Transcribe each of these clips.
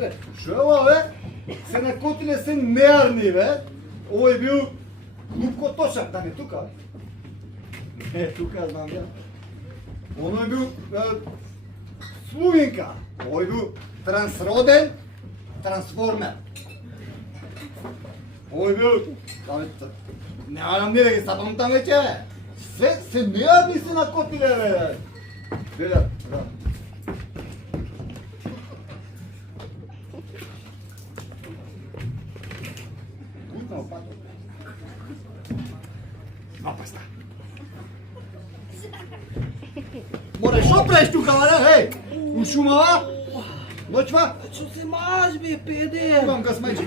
Чекай, шо е ова, бе? Се накотиле се неарни, бе? Овој бил Лупко Тошак, да не тука, бе? Тука, знам ја. Оној бил Слугинка, овој бил трансроден трансформер. Овој бил... Нямам ни да ги сапам там веќе, бе. Се неарни се накотиле, бе. Гледа, да. Гутнал патот. Напаста. Море, шо правиш тука, бе, у шумава? Ноќва? Што се маж, бе, педе? Имам гасмајчи.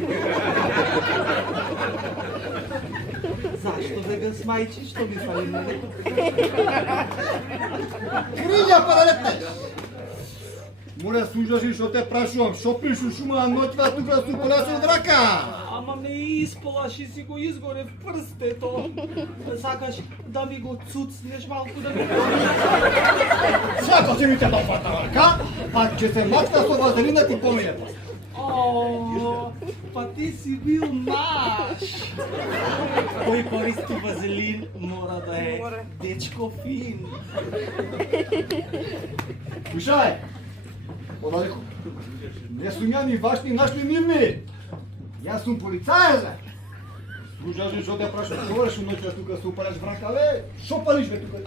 Зашто бе гасмајчи, што ми фали мене? Крилја паралетна! Море, слушаш што те прашувам, шо пиш у шумава ноќва тука су полашен од рака? Ама ме исполаши си го изгоре в прстето. Сакаш да ми го цуцнеш малку да ми... Сако ќе ми те дофата рака, па ќе се мачка со вазелина ти помине. О, па ти си бил наш. Кој користи вазелин мора да е дечко фин. Слушај, подалеку, не сум ја ни вашни нашли нивни. Јас сум полицајец, бе. Слушаш што те прашувам, што говориш ноќва тука се упалеш врака, бе? Шо палиш, бе, тука?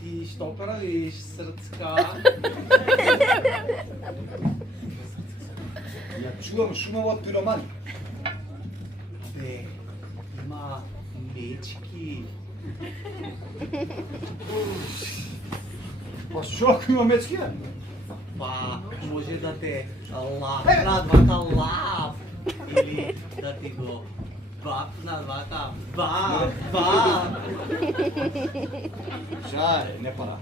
Ти што правиш, срцка? Ја чувам шумово од пиромани. Бе, има мечки. Па шо ако има мечки, бе? Па, може да те лапнат вака лап. Или да ти го бапнат вака бап. Шаре, не пара.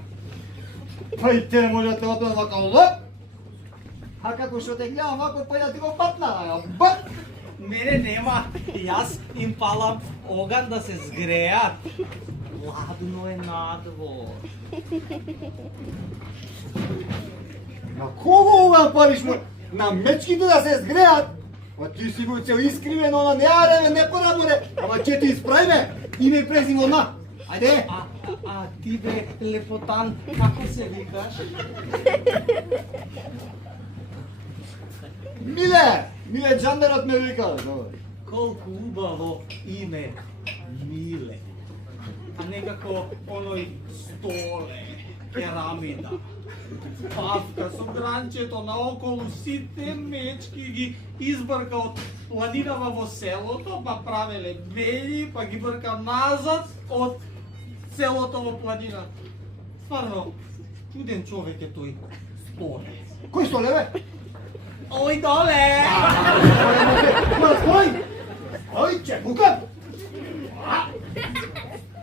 Па и те може да те отведат вака лап. А како што те гледам вако, па да ти го патна, бап! Мене нема, јас им палам оган да се згреат. Ладно е надвор. На кого оган палиш, мој? На мечките да се згреат? Па ти си го цел искривен, она не аре, не пара, море. Ама ќе ти исправиме, име и презиме одма. Ајде! А ти бе, лепотан, како се викаш? Миле Джандерот ме вика. Колку убаво име, Миле. А некако оној столе, керамида. Павка со гранчето наоколу сите мечки ги избрка од планинава во селото, па правеле бели, па ги брка назад од селото во планина. Стварно, чуден човек е тој Столе. Кој Столе, бе? Ој доле! Ој, чепука!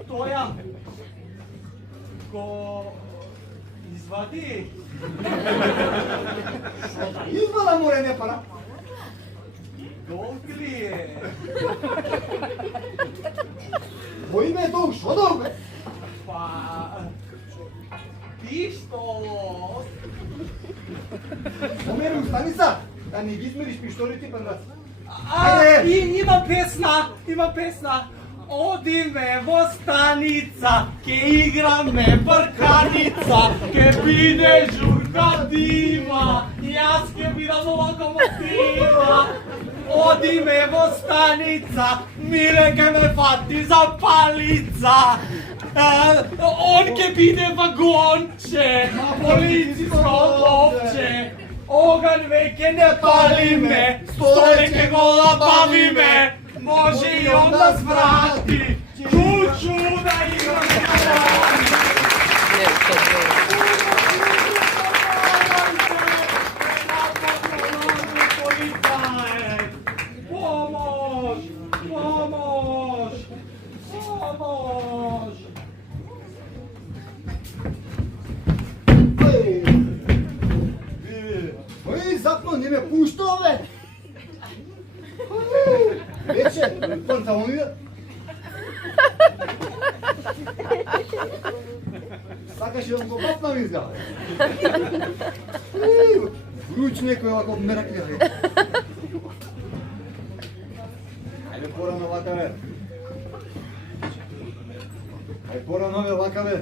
Тоја го извади. Што да извала, море, не пара? Долг ли е? Кој име е долг, шо долг, бе? Па... Пиштол! Помери устаница, да не ги измериш пиштолите, пандраци. Има песна. Одиме во станица, ке играме брканица, ке биде журка дима, јас ке бидам локомотива. Одиме во станица, Миле ке ме фати за палица. Он ке биде вагонче, полициско ловче. Оган веќе не палиме, Столе ке го лабавиме. Може и он да сврати, чучу да играме калани. Помош! Помош! Помош! Ој, запно, не ме пушто, бе! Вече, панталони. Сакаш да го бапнам изгава. Вруч некој овако мераклија. Ајде порано вака бе. Ајде порано бе вака бе.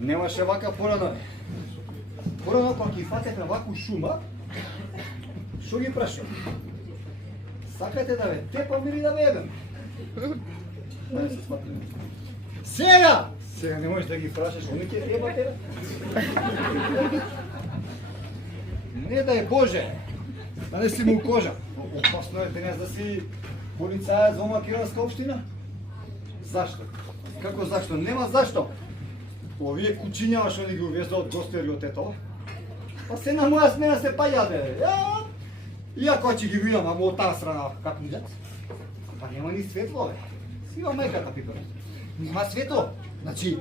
Немаше вака порано бе. Порано кога ќе фатете ваку шума, шо ги прашам? Сакате да ве тепам или да ве едем? Да се сватим. Сега! Сега не можеш да ги прашаш, они ќе ебате бе? Не дај Боже, да не си му кожа. Опасно е денес да си полицајец во Македонска општина. Зашто? Како зашто? Нема зашто. Овие кучињава што ни ги увезоа од гостери од ето. Па се на моја смена се пајаде. Иако ќе ги видам, ама од таа страна како муѓац. Па нема ни светло бе. Си има мајката пипера. Нема светло. Значи,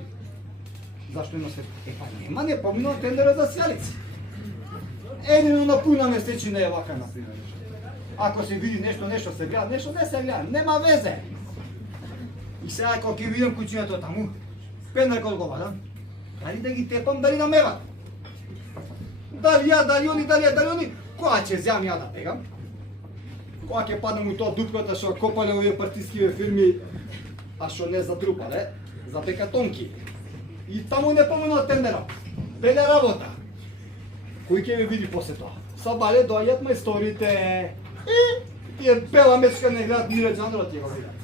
зашто има светло? Па нема, не поминал тендера за сјалици. Едино на пуна месечина е вака, например. Ако се види нешто се гледа, нешто не се гледа, нема везе. И сега кога ќе видам кучињето таму, пендрекот го вадам, дали да ги тепам, дали да меват. Дали ја, дали они, кога ќе зјам ја да пегам? Кога ќе паднам у тоа дупката што копале овие партискиве фирми, а што не затрупале, за пекатонки. И таму не поминал тендера, беле работа. Кој ќе ме види после тоа? Сабале доаѓаат мајсторите и тие бела мечка не гледат Миле Џандрот ја го видат.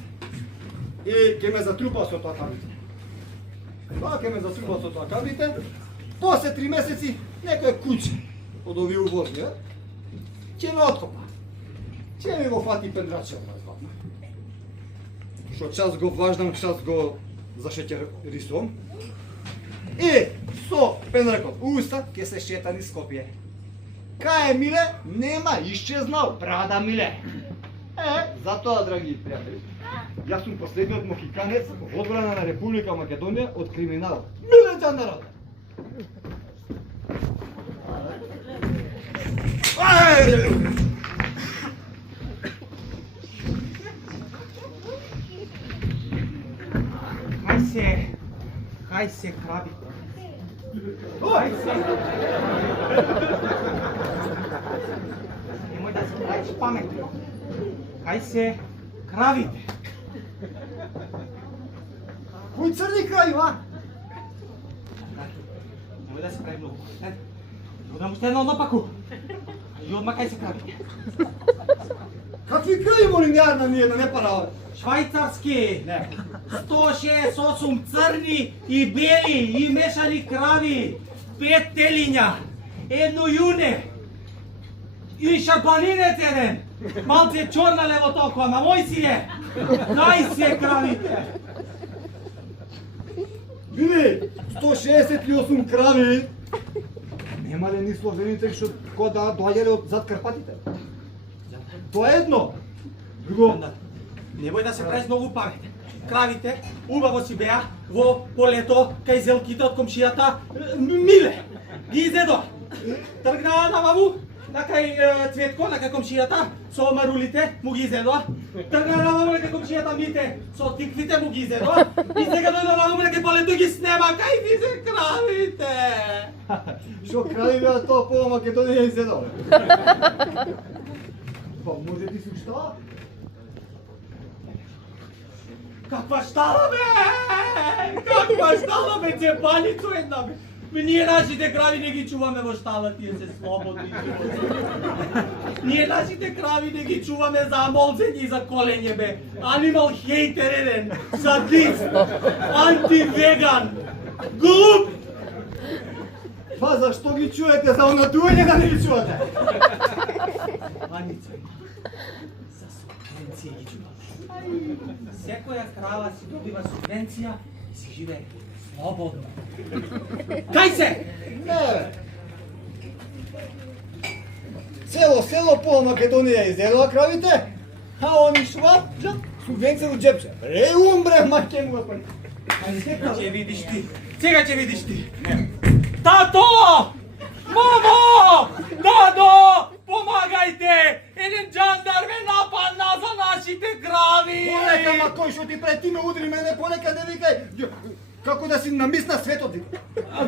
И ќе ме затрупа со тоа кабите. Ќе ме затрупа со тоа кабите. После 3 месеци некој куче од овие увозни, ќе ме откопа. Ќе ми го фати пендрачево разгодно. Што час го важнам, час го зашеќерисувам. И со пендракот уста ќе се шета низ Скопје. Кај е Миле? Нема, исчезнал, брада Миле. Затоа, драги пријатели, јас сум последниот мохиканец во одбрана на Република Македонија од криминал. Миле Џандарот! Кај се краби? Кај се? Немој да се правиш паметно. Кај се кравите? Кој црни крај, ва? Немој да се прави многу. Додам уште едно напаку. И одма кај се кравите? Какви крај молим јарна ни една не пара? Швајцарски! Не. 168 црни и бели и мешани крави, 5 телиња, 1 јуне и шарпанинец еден, малце чорна лево толку, ама мој си е, кај се кравите? Види, 168 крави. Нема ли ни словените што кога доаѓале од зад Карпатите? Тоа е едно. Друго. Немој да се правиш многу паметен. Кравите убаво си беа во полето кај зелките од комшијата Миле. Ги изедоа. Тргнаа наваму, на кај Цветко, на кај комшијата со марулите му ги изедоа. Тргнаа наваму на кај комшијата Мите со тиквите му ги изедоа. И сега дојдоа наваму на кај полето ги снема кај ви се кравите. Што крави беа тоа по Македонија изедоа? Па може би се што? Каква штала бе! Каква штала бе, цепаницу една бе! Ние нашите крави не ги чуваме во штала, тие се слободни животи. Ние нашите крави не ги чуваме за молцење и за колење бе. Анимал хейтер еден, садист, антивеган, глуп! Па зашто ги чуете за онатување да не ги чувате? Аница, за субвенција ги чуваме. Секоја крава си добива субвенција и си живее слободно. Кај се? Не бе. Село по Македонија изедоа кравите, а они швап, субвенција во џепче. Ре умбре, маќе му го пари. Сега ќе видиш ти. Сега ќе видиш ти. Тато! Мамо! Дадо! Помагајте! Еден џандар ме нападна за нашите крави! Полека, ма кој што ти пред ти ме удри мене, полека не викај. Како да си намисна светот.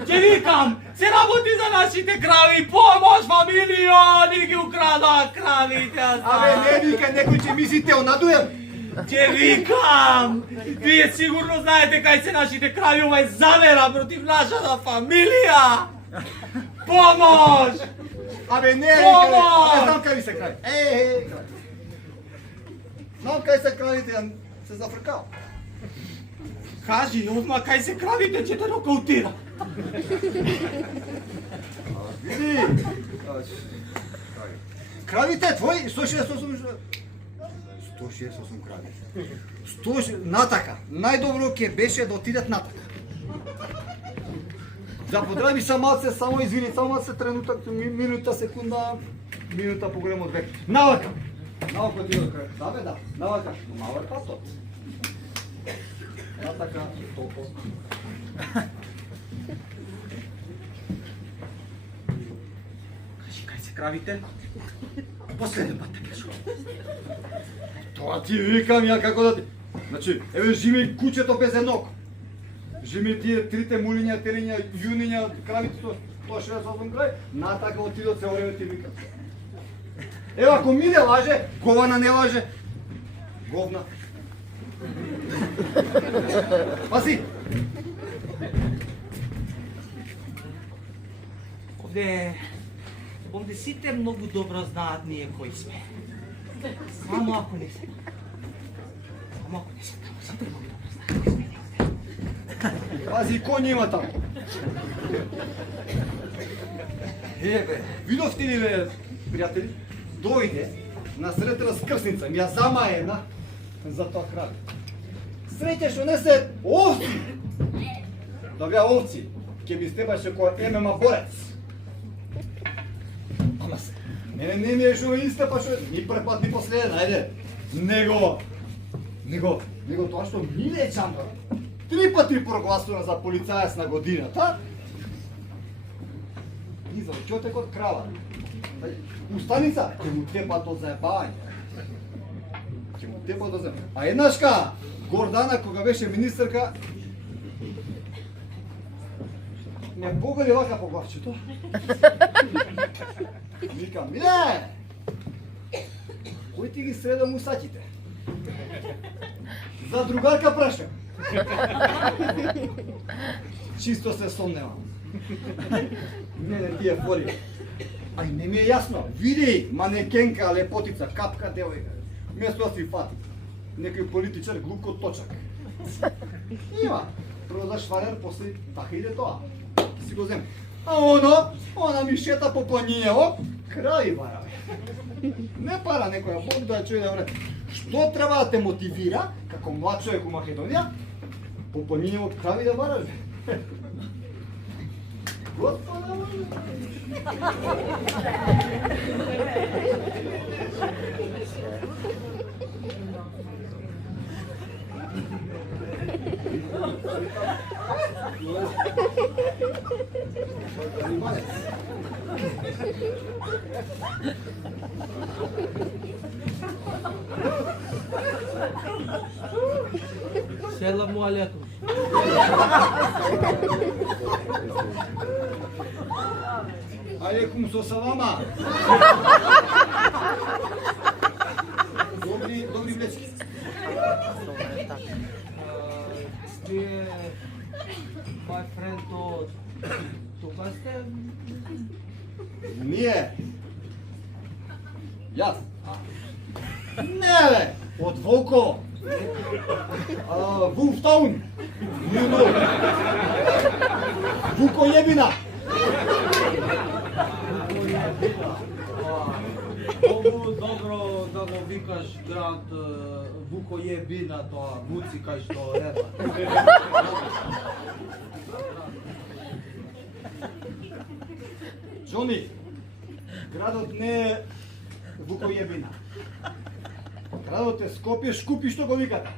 Ќе викам! се работи за нашите крави, помош, фамилио, ни ги украда кравите. Абе, не вика, некој ќе мислите онадуем. Ќе викам! Вие сигурно знаете кај се нашите крави, ова е завера против нашата фамилија! Помош! Абе, не, Помош! не знам кај се крави. Крави. Знам кај се кравите, ја се зафркал. Кажи, одма кај се кравите, ќе те нокаутира. Види, кравите твои, 168 крави. 160 натака. Најдобро ќе беше да отидат натака. Да подраби самаце, само извини, само се тренутак, минута, секунда, минута поголем од век. Навака. Навака ти од крај. Да бе, да. Навака. Навака тот. Натака, толку. Кажи, кај се кравите? Последен пат те кажу. Тоа ти викам ја како да ти... Значи, еве жими куќето без еднок. Жими тие трите мулиња, телиња, јуниња, кравите со 168 крај, натака отидот се време ти викам. Ева, ако ми не лаже, гована не лаже. Говна. Паси! Овде сите многу добро знаат ние кои сме. Само ако не се. Само ако не се таму, сите многу добро знаат кои сме. Пази, кој има таму? Еве, видовте ли бе, пријатели? Дојде на сред раскрсница, ми ја зама една за тоа крави. Среќа што не се овци. Да беа овци, ќе би стебаше кој ММА борец. Ама се, мене не ми е што ме истепа што ни прв пат, ни последен, ајде. Него тоа што Миле Чандар 3 пати прогласува за полицајец на годината. Иза, чоте код крава. Устаница, ќе му тепат од заебање. Ќе му тепат од заебање. А еднашка, Гордана, кога беше министерка, не погоди вака по главчето. Викам, Миле! Кој ти ги среда мусачите? За другарка прашам. Чисто се сомневам. Не тие фори. Ај, не ми е јасно. Види, манекенка, лепотица, капка, девојка. Место да си фати. Некој политичар глуп код точак. Има. Прво за шварер, после така иде тоа. Си го зем. А она ми шета по планињево, крај бара. Не пара некоја бог да чуе да вре. Што треба да те мотивира, како млад човек у Македонија, по планињево крави да бараш? Господа, Селаму алейкум. алейкум со салама. Добри влечки. Вие, my friend, тука сте? Ние. Јас. Не бе, од Волково. Вулфтаун. Вукојебина. Многу добро да го викаш град Вукојебина, тоа Вуци кај што ева. Джони, градот не е Вукојебина. Градот е Скопје, Шкупи, што го викате.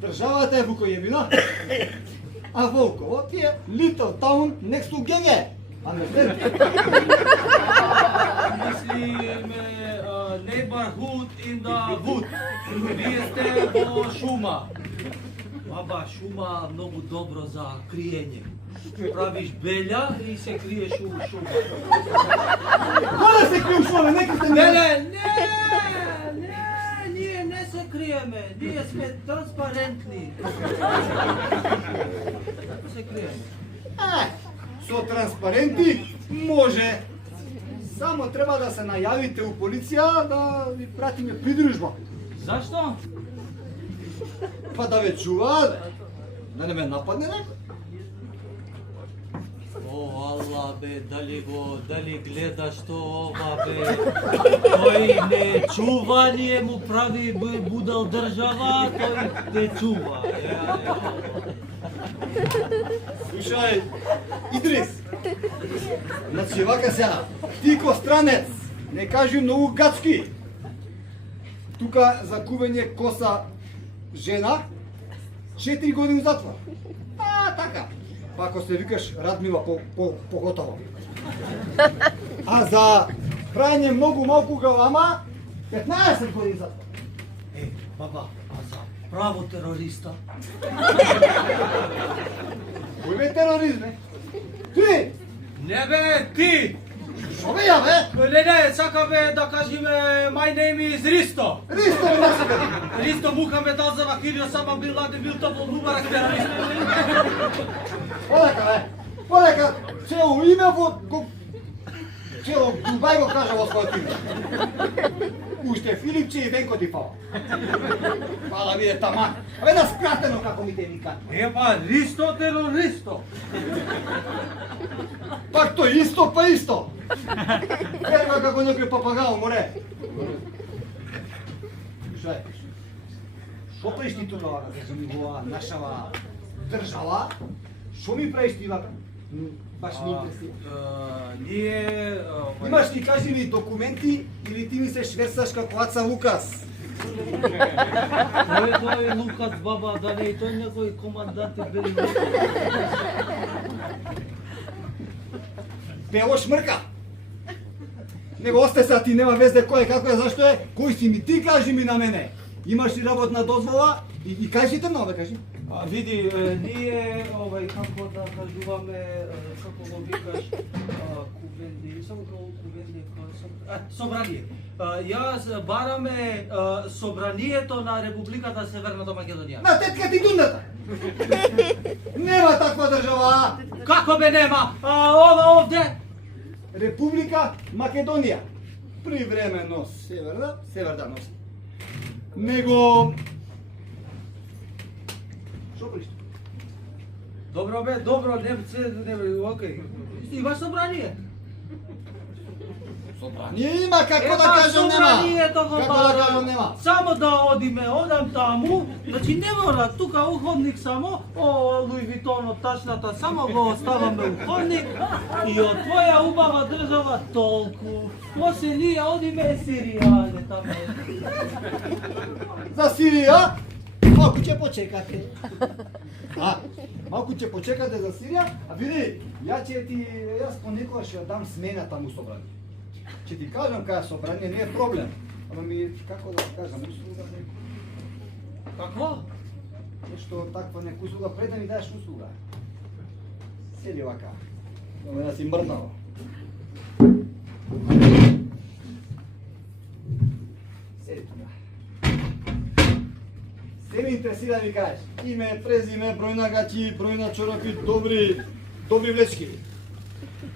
Државата е Вукојебина, а Волково ти е Little Town next to Genge. Understand? Мислиме neighborhood in the wood. Вие сте во шума. Баба, шума многу добро за криење. Правиш белја и се криеш у шума. Кој се крие у шума, нека сте Не, ние не се криеме, ние сме транспарентни. Се криеме. Со транспаренти може. Само треба да се најавите у полиција да ви пратиме придружба. Зашто? Па да ве чуваат, да не ме нападне некој. О, Алла бе, дали гледаш ова бе? Тој не чува, ние му прави будал држава, тој не чува. Слушај, Идрис, значи вака сега, ти ко странец, не кажи многу гацки. Тука за кувење коса жена, 4 години затвор. Така. Па ако се викаш Радмила поготово. А за прајање многу малку галама, 15 години затвор. Баба, а за право терориста? Кој бе тероризме? Ти! Не бе, ти! Шо бе ја бе? Не, сакаме да кажеме my name is Ристо. Ристо бе насебе. Ристо Мухамед Ал-Завахири, Осама Бин Ладен, бил Топол Мубарак терорист. Полека бе. Полека, цело име цело Дубај го кажа во својот име. Уште Филипче и Венко ти фала. Па да биде таман. Абе да спратено како ми те вика. Епа, Ристо терористо. Пак тој исто па исто. Верува како некој папагао, море. Слушај, шо правиш ти тука вака, кажа ми во нашава држава? Шо ми правиш ти вака? Баш ми интересира. Ние... Имаш ли, кажи ми, документи или ти ми се шверсаш како Аца Лукас? Тој Лукас, баба, да не, тој некој командант е бели Лукас. Бело шмрка! Него осте са, ти нема везде кој е, како е, зашто е, кој си ми, ти кажи ми на мене. Имаш ли работна дозвола и кажи те нове, кажи. Види, ние, како да кажуваме, како го викаш, кувенди, само како кувенди, собрание. Јас бараме собранието на Републиката Северната Македонија. На тетка ти дундата! Нема таква држава! Како бе нема? Ова овде? Република Македонија. Привремено северна нос. Него... Шо пришто? Добро бе, добро, не бе, окей. Имаш собрание? Собрание има, како да кажам нема. Собранието го Како да кажам нема. Само да одиме, одам таму, значи не мора, тука уходник само, Луи Витон од тачната, само го оставаме уходник и од твоја убава држава толку. После ние одиме Сирија, не таму. За Сирија? Малку ќе почекате. Малку ќе почекате за Сирија, а види, јас понекогаш ќе дам смена таму собрание. Ќе ти кажам кај собрание не е проблем. Ама ми, како да кажам, услуга некој. Какво? Нешто таква нека услуга, пред да ми даеш услуга. Седи вака. Да си мрднава. Седи тука. Се ме интересира да ми кажеш. Име, презиме, број на гачи, број на чорапи, добри влечки.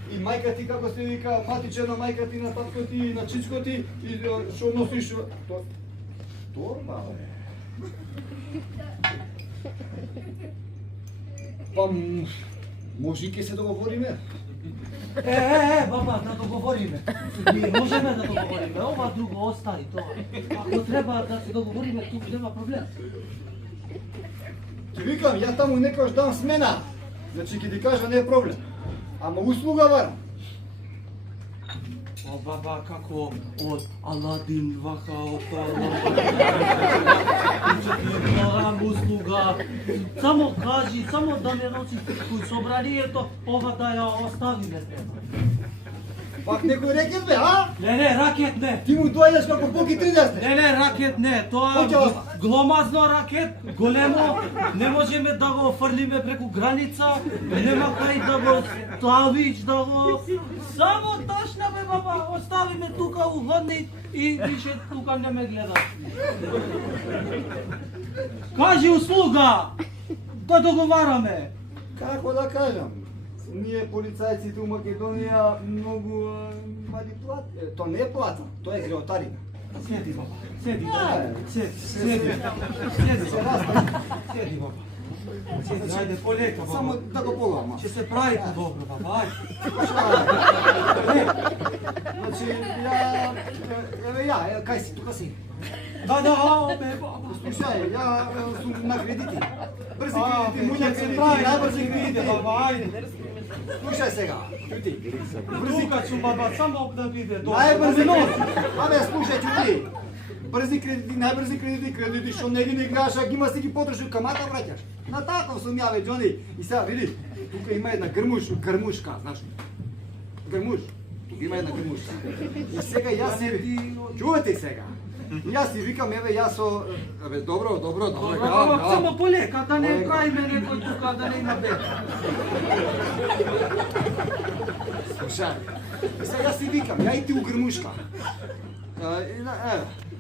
И мајка ти како се вика, матиче на мајка ти, на татко ти, на чичко ти, и шо носиш... Торба, бе. Па, може и ке се договориме? Баба, да договориме. Ние можеме да договориме, ова друго остави тоа. Ако треба да се договориме, тук нема проблем. Ти викам, ја таму некојаш дам смена. Значи ќе ти кажа не е проблем. Ама услуга барам. О, баба, како од Аладин вака од барам услуга. Само кажи, само да не носи кој собранието, ова да ја оставиме треба. Пак некој рекет бе, а? Не, ракет не. Ти му доаѓаш како Боки 30. Не, ракет не. Тоа Хоќа. гломазно ракет, големо, не можеме да го фрлиме преку граница, нема кај да го ставиш, да го... Само ташна бе, баба, оставиме тука у hodnik и више тука не ме гледаш. Кажи услуга, да договараме. Како да кажам? Ние полицајците у Македонија многу мали плат. То не е плата, тоа е греотарина. Седи, баба, седи, седи, седи, баба. Седи, ајде, полека, баба. Само да го погledам. Ќе се прави по-добро, баба, ајде. Значи, кај си, тука си. Да, бе, баба. Слушај, ја сум на кредити. Брзи А, кредити, бе, моја ќе се кредити, прави, најбрзи најбрзи кредити. биде, баба, ајде. Слушај сега, чути. Тука ću, баба, само да биде добро. Најбрзи Да кредити. Абе, слушај, чути. Брзи кредити, најбрзи кредити што не ги играш, а ги има си ги потроши камата враќаш. На таков сум ја, бе, Џони. И сега види, тука има една грмушка, знаеш. Грмуш. Тука има една грмушка. И сега јас си чувате сега. Јас си викам, еве јас со добро. Баба, само полека, да не кајме некој тука, да не има бега. Слушај, и сега јас си викам, ја и ти у грмушка.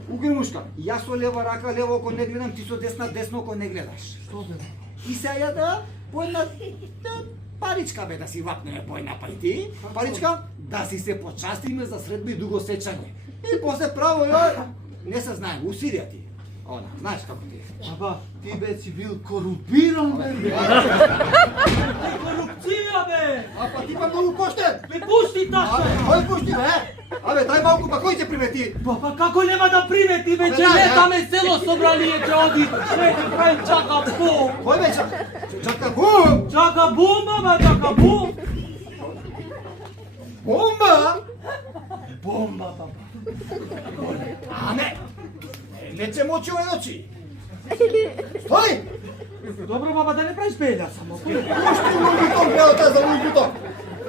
У грмушка. Јас со лева рака, лево око не гледам, ти со десно око не гледаш. Што бе? И сега да по една паричка бе да си вапнеме по една парити, паричка да си се почастиме за средба и дуго сечање. И после право не се знае, усилија ти. Она, знаеш како ти е. Баба, ти бе си бил корумпиран, бе. Корупција, бе. А па ти па многу поштен. Бе, пусти таша. Кој пушти бе? Абе, дај малку, па кој ќе примети? Баба, како нема да примети, бе, Абе, че дај, летаме село собралие, че оди, не ти прави чака бум. Кој бе чака бум? Чака бум, баба, чака бум. Бомба? Бомба, баба. А не че мочи овој очи. Стој! Добро, баба, да не правиш пелја само. Полека. Пушти Лујбутон, гледате за Лујбутон.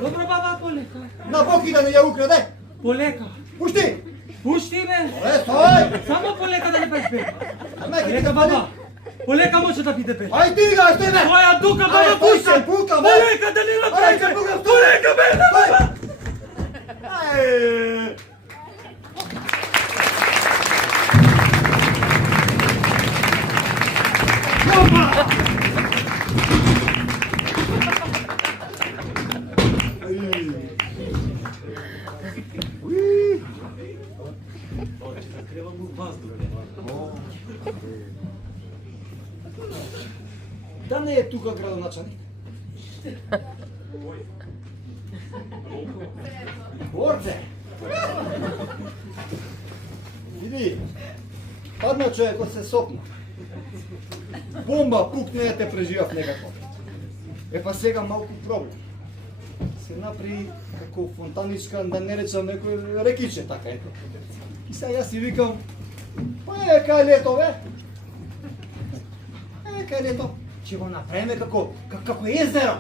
Добро, баба, полека. На Боки да не ја украде. Полека. Пушти! Пушти, бе. Стој! Само полека да не правиш пелја. Ама ќе ти Полека, да баба. Полека може да биде пелја. Ај ти га, сте бе! Твоја дука, баба, Ајде, пушти. тој се пука, бе. Полека, да не направиш. Ајде, пука, Полека, бе, баба. Ај! Да не е тука градоначалник? Борце! Види, падна човекот се сопна. Бомба пукне те преживав некако. Е па сега малку проблем. Се направи како фонтаничка, да не речам некој рекиче, така ето. И сега јас си викам, па кај лето бе? Кај лето? Ќе го направиме како езеро.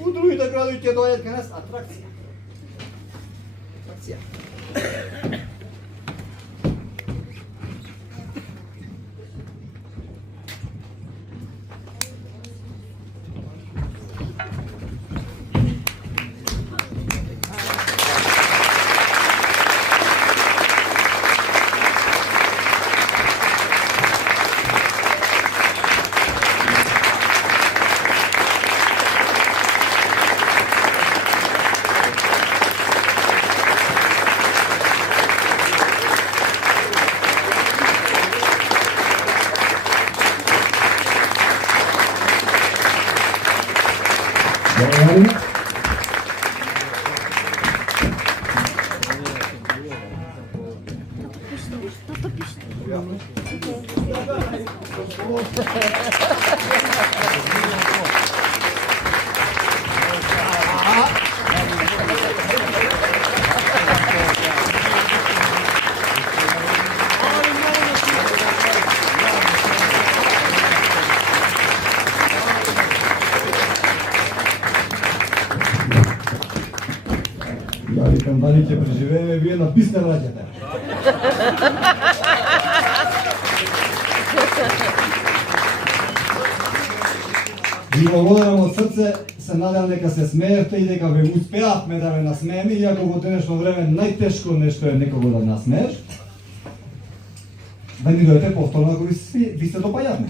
У другите градови ќе дојдат кај нас атракција. Атракција. Ja, дали ќе преживееме, вие на писне враќате. Ви благодарам од срце, се надевам дека се смеевте и дека ве успеавме да ве насмееме, иако во денешно време најтешко нешто е некого да насмееш. Да ни дојдете повторно ако ви сте допаѓавме.